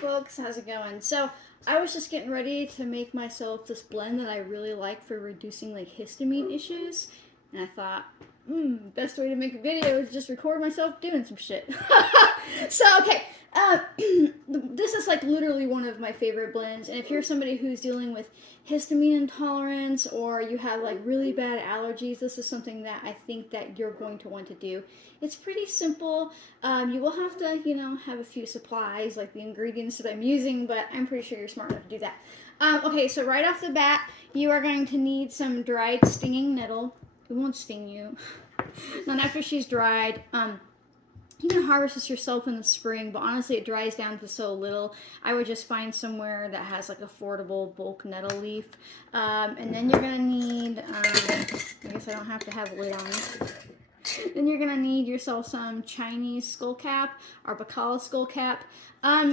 folks, how's it going? So I was just getting ready to make myself this blend that I really like for reducing like histamine issues, and I thought, best way to make a video is just record myself doing some shit. So okay, this is like literally one of my favorite blends, and if you're somebody who's dealing with histamine intolerance or you have like really bad allergies, this is something that I think that you're going to want to do. It's pretty simple. You will have to, have a few supplies like the ingredients that I'm using, but I'm pretty sure you're smart enough to do that. Okay, so right off the bat, you are going to need some dried stinging nettle. It won't sting you. Then after she's dried, you can harvest this yourself in the spring, but honestly it dries down to so little. I would just find somewhere that has like affordable bulk nettle leaf. And then you're going to need, I guess I don't have to have a lid on this. Then you're going to need yourself some Chinese Skullcap or baicalensis Skullcap.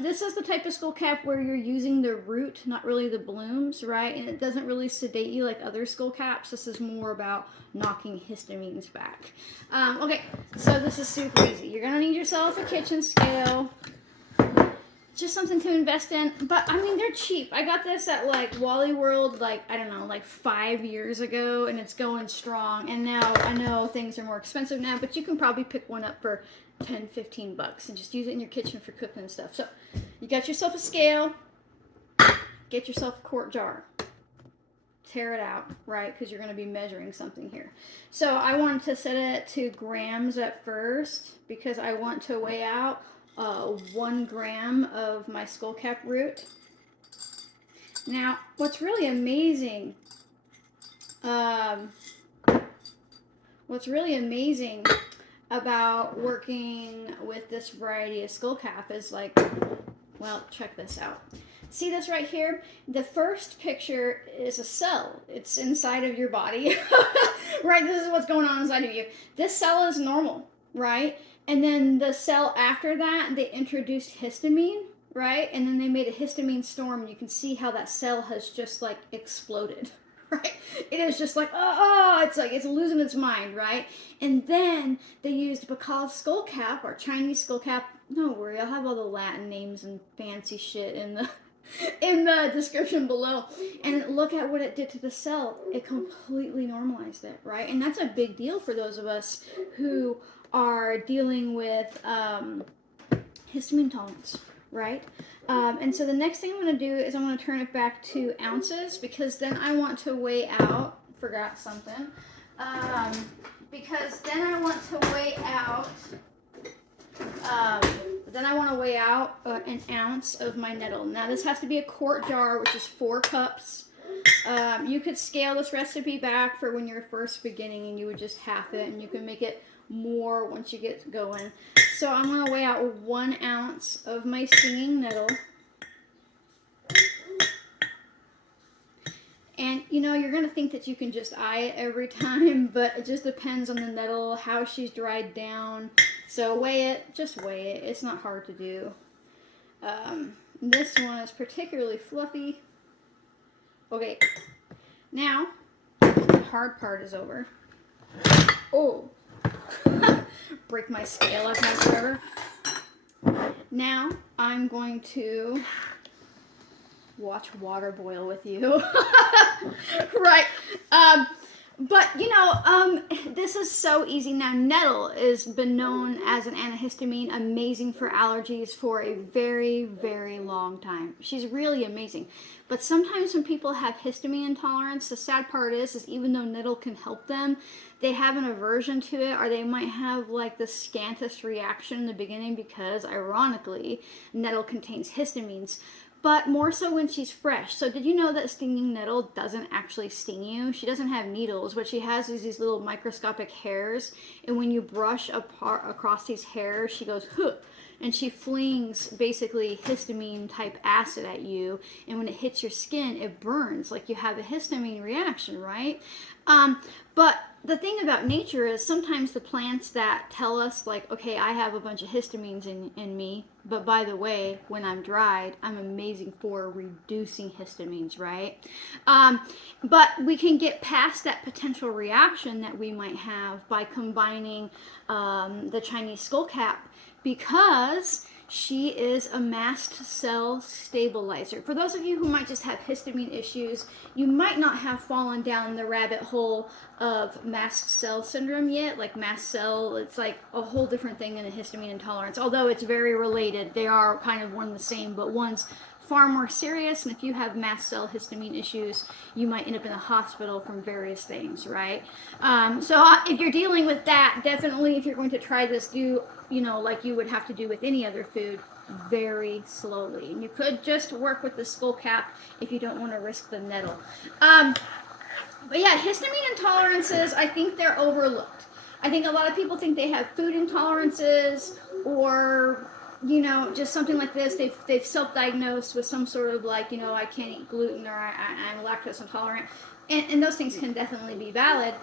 This is the type of Skullcap where you're using the root, not really the blooms, right? And it doesn't really sedate you like other Skullcaps. This is more about knocking histamines back. Okay, so this is super easy. You're going to need yourself a kitchen scale. Just something to invest in, but I mean they're cheap. I got this at like Wally World like I don't know, like 5 years ago, and it's going strong. And now I know things are more expensive now, but you can probably pick one up for 10-15 bucks and just use it in your kitchen for cooking and stuff. So you got yourself a scale, get yourself a quart jar, tear it out, right, because you're going to be measuring something here. So I wanted to set it to grams at first because I want to weigh out 1 gram of my skullcap root. Now, what's really amazing, about working with this variety of skullcap is like, well, check this out. See this right here? The first picture is a cell. It's inside of your body, right? This is what's going on inside of you. This cell is normal, right? And then the cell after that, they introduced histamine, right? And then they made a histamine storm. You can see how that cell has just like exploded, right? It is just like, it's like it's losing its mind, right? And then they used baicalensis Skullcap or Chinese Skullcap. Don't worry, I'll have all the Latin names and fancy shit in the description below. And look at what it did to the cell. It completely normalized it, right? And that's a big deal for those of us who are dealing with histamine intolerance, right? And so the next thing I'm going to do is I'm going to turn it back to ounces, because then I want to weigh out, forgot something, because then I want to weigh out, an ounce of my nettle. Now this has to be a quart jar, which is 4 cups. You could scale this recipe back for when you're first beginning and you would just half it, and you can make it more once you get going. So I'm going to weigh out 1 ounce of my stinging nettle. And you're going to think that you can just eye it every time, but it just depends on the nettle, how she's dried down. So weigh it, just weigh it. It's not hard to do. This one is particularly fluffy. Okay, now the hard part is over. Oh. Break my scale up my forever. Now I'm going to watch water boil with you. Right. But this is so easy. Now nettle has been known as an antihistamine, amazing for allergies for a very, very long time. She's really amazing. But sometimes when people have histamine intolerance, the sad part is even though nettle can help them, they have an aversion to it, or they might have like the scantest reaction in the beginning because, ironically, nettle contains histamines. But more so when she's fresh. So did you know that stinging nettle doesn't actually sting you? She doesn't have needles. What she has is these little microscopic hairs. And when you brush across these hairs, she goes, huh, and she flings basically histamine type acid at you. And when it hits your skin, it burns like you have a histamine reaction, right? But the thing about nature is sometimes the plants that tell us like, okay, I have a bunch of histamines in me, but by the way, when I'm dried, I'm amazing for reducing histamines, right? But we can get past that potential reaction that we might have by combining the Chinese Skullcap, because She is a mast cell stabilizer. For those of you who might just have histamine issues, you might not have fallen down the rabbit hole of mast cell syndrome yet. Like mast cell, it's like a whole different thing than a histamine intolerance. Although it's very related, they are kind of one and the same, but one's far more serious, and if you have mast cell histamine issues, you might end up in a hospital from various things, right? So if you're dealing with that, definitely if you're going to try this, do, you know, like you would have to do with any other food, very slowly. And you could just work with the Skullcap if you don't want to risk the Nettle. But yeah, histamine intolerances, I think they're overlooked. I think a lot of people think they have food intolerances or, you know, just something like this. They've self-diagnosed with some sort of like, you know, I can't eat gluten or I'm lactose intolerant. And those things can definitely be valid.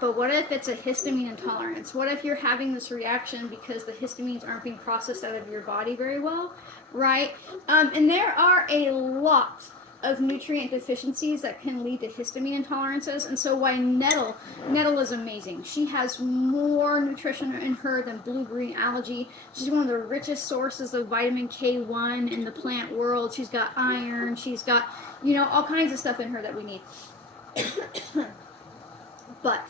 But what if it's a histamine intolerance? What if you're having this reaction because the histamines aren't being processed out of your body very well, right? And there are a lot of nutrient deficiencies that can lead to histamine intolerances, and so why Nettle is amazing. She has more nutrition in her than blue-green algae. She's one of the richest sources of vitamin K1 in the plant world. She's got iron, she's got, you know, all kinds of stuff in her that we need. But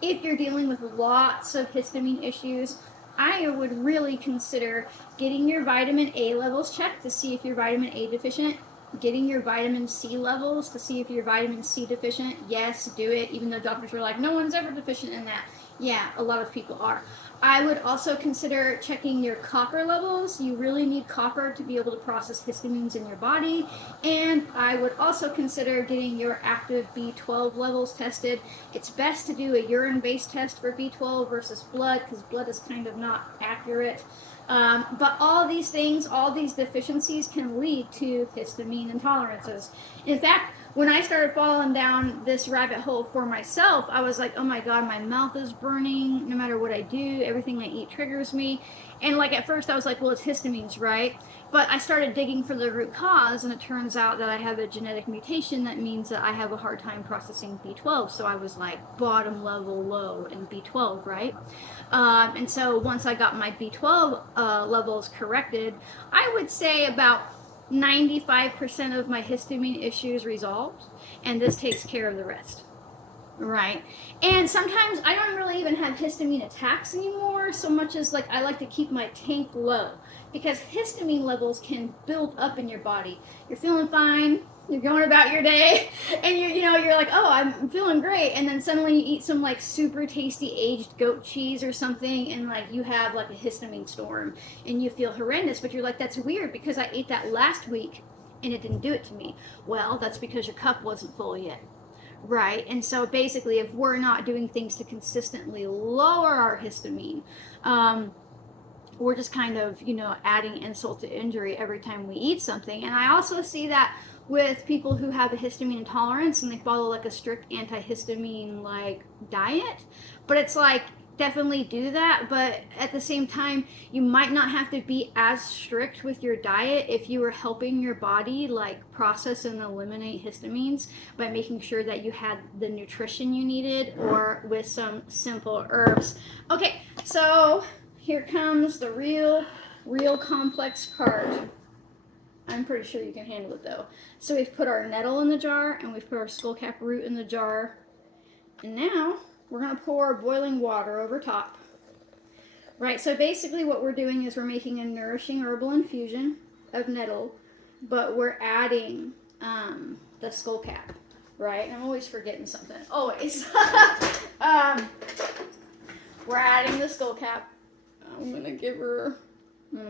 if you're dealing with lots of histamine issues, I would really consider getting your vitamin A levels checked to see if you're vitamin A deficient, getting your vitamin C levels to see if you're vitamin C deficient. Yes, do it, even though doctors are like, no one's ever deficient in that. Yeah, a lot of people are. I would also consider checking your copper levels. You really need copper to be able to process histamines in your body. And I would also consider getting your active B12 levels tested. It's best to do a urine-based test for B12 versus blood, because blood is kind of not accurate. But all these things, all these deficiencies can lead to histamine intolerances. In fact, when I started falling down this rabbit hole for myself, I was like, oh my God, my mouth is burning no matter what I do. Everything I eat triggers me. And like at first I was like, well, it's histamines, right? But I started digging for the root cause, and it turns out that I have a genetic mutation that means that I have a hard time processing B12. So I was like bottom level low in B12, right? And so once I got my B12 levels corrected, I would say about 95% of my histamine issues resolved, and this takes care of the rest. Right. And sometimes I don't really even have histamine attacks anymore, so much as like I like to keep my tank low, because histamine levels can build up in your body. You're feeling fine, you're going about your day, and you're like, oh, I'm feeling great, and then suddenly you eat some like super tasty aged goat cheese or something, and like you have like a histamine storm and you feel horrendous, but you're like, that's weird because I ate that last week and it didn't do it to me. Well, that's because your cup wasn't full yet. Right, and so basically if we're not doing things to consistently lower our histamine, we're just kind of, you know, adding insult to injury every time we eat something. And I also see that with people who have a histamine intolerance and they follow like a strict antihistamine like diet, but it's like, definitely do that, but at the same time you might not have to be as strict with your diet if you were helping your body like process and eliminate histamines by making sure that you had the nutrition you needed, or with some simple herbs. Okay, so here comes the real complex part. I'm pretty sure you can handle it though. So we've put our nettle in the jar and we've put our skullcap root in the jar, and now we're going to pour boiling water over top. Right, so basically what we're doing is we're making a nourishing herbal infusion of nettle, but we're adding the skullcap, right? I'm always forgetting something, always. We're adding the skullcap. I'm going to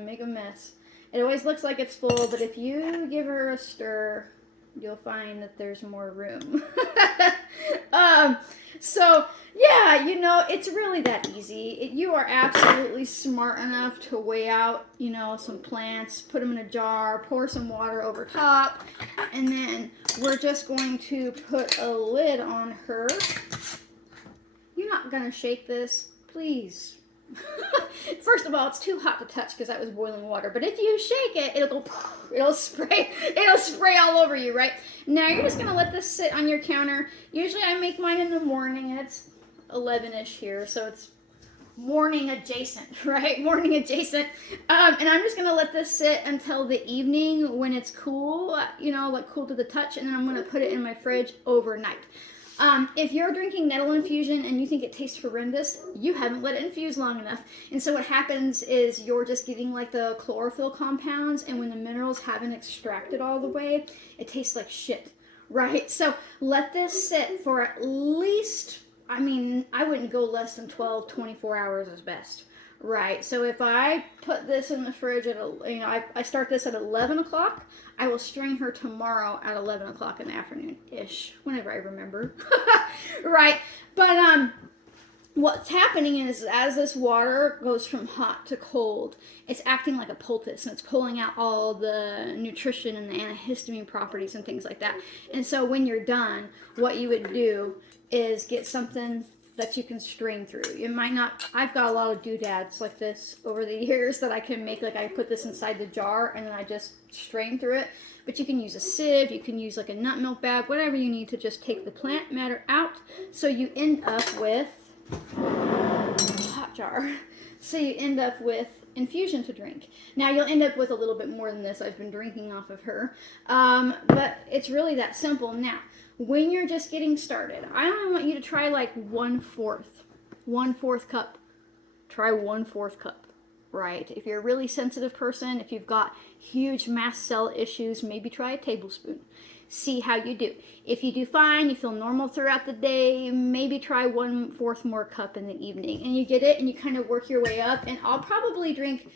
make a mess. It always looks like it's full, but if you give her a stir, you'll find that there's more room. So yeah, you know, it's really that easy. You are absolutely smart enough to weigh out, you know, some plants, put them in a jar, pour some water over top, and then we're just going to put a lid on her. You're not gonna shake this, please. First of all, it's too hot to touch because that was boiling water. But if you shake it, it'll go, it'll spray all over you, right? Now you're just gonna let this sit on your counter. Usually I make mine in the morning, and it's 11-ish here, so it's morning adjacent, right? Morning adjacent. And I'm just gonna let this sit until the evening when it's cool, you know, like cool to the touch, and then I'm gonna put it in my fridge overnight. If you're drinking Nettle infusion and you think it tastes horrendous, you haven't let it infuse long enough. And so what happens is you're just getting like the chlorophyll compounds, and when the minerals haven't extracted all the way, it tastes like shit, right? So let this sit for at least, I mean, I wouldn't go less than 12, 24 hours is best, right? So if I put this in the fridge at, you know, I start this at 11 o'clock, I will strain her tomorrow at 11 o'clock in the afternoon-ish, whenever I remember, right? But what's happening is as this water goes from hot to cold, it's acting like a poultice, and it's pulling out all the nutrition and the antihistamine properties and things like that. And so when you're done, what you would do is get something that you can strain through. You might not, I've got a lot of doodads like this over the years that I can make, like I put this inside the jar and then I just strain through it. But you can use a sieve, you can use like a nut milk bag, whatever you need to just take the plant matter out. So you end up with hot jar. So you end up with infusion to drink. Now you'll end up with a little bit more than this. I've been drinking off of her. But it's really that simple. Now, when you're just getting started, I only want you to try like 1/4 cup. Try 1/4 cup, right? If you're a really sensitive person, if you've got huge mast cell issues, maybe try a tablespoon. See how you do. If you do fine, you feel normal throughout the day, maybe try 1/4 more cup in the evening. And you get it and you kind of work your way up. And I'll probably drink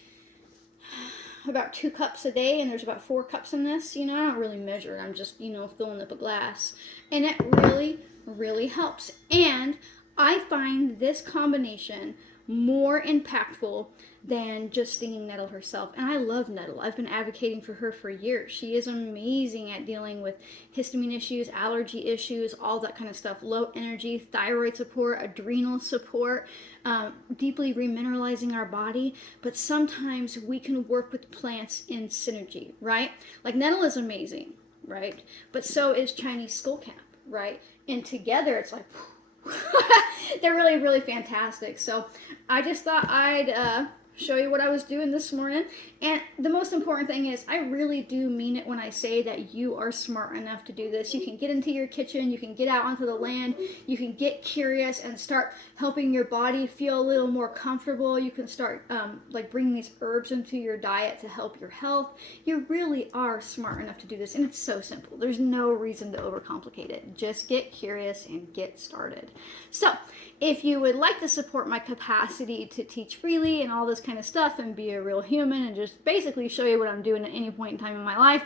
about 2 cups a day, and there's about 4 cups in this. You know, I don't really measure. I'm just, you know, filling up a glass. And it really, really helps. And I find this combination more impactful than just stinging Nettle herself. And I love Nettle. I've been advocating for her for years. She is amazing at dealing with histamine issues, allergy issues, all that kind of stuff. Low energy, thyroid support, adrenal support, deeply remineralizing our body. But sometimes we can work with plants in synergy, right? Like Nettle is amazing, right? But so is Chinese Skullcap, right? And together it's like, they're really, really fantastic. So I just thought I'd show you what I was doing this morning. And the most important thing is I really do mean it when I say that you are smart enough to do this. You can get into your kitchen, you can get out onto the land, you can get curious and start helping your body feel a little more comfortable. You can start like bringing these herbs into your diet to help your health. You really are smart enough to do this, and it's so simple. There's no reason to overcomplicate it. Just get curious and get started. So if you would like to support my capacity to teach freely and all this kind of stuff and be a real human and just basically show you what I'm doing at any point in time in my life,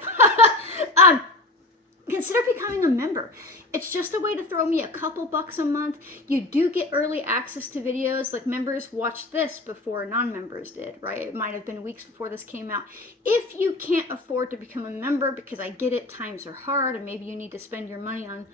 consider becoming a member. It's just a way to throw me a couple bucks a month. You do get early access to videos. Like members watched this before non-members did, right? It might have been weeks before this came out. If you can't afford to become a member, because I get it, times are hard and maybe you need to spend your money on,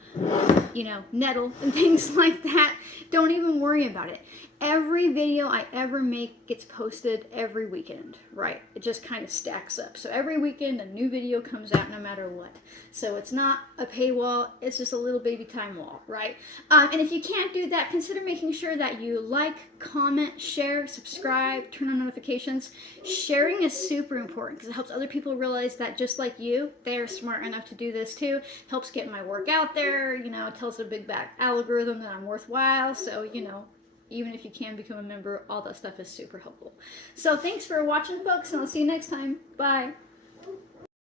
you know, Nettle and things like that, don't even worry about it. Every video I ever make gets posted every weekend, right? It just kind of stacks up. So every weekend a new video comes out no matter what. So it's not a paywall, it's just a little baby time wall, right? And if you can't do that, consider making sure that you like, comment, share, subscribe, turn on notifications. Sharing is super important because it helps other people realize that just like you, they're smart enough to do this too. Helps get my work out there, you know, tells the big bad algorithm that I'm worthwhile. So, you know, even if you can become a member, all that stuff is super helpful. So thanks for watching, folks, and I'll see you next time. Bye.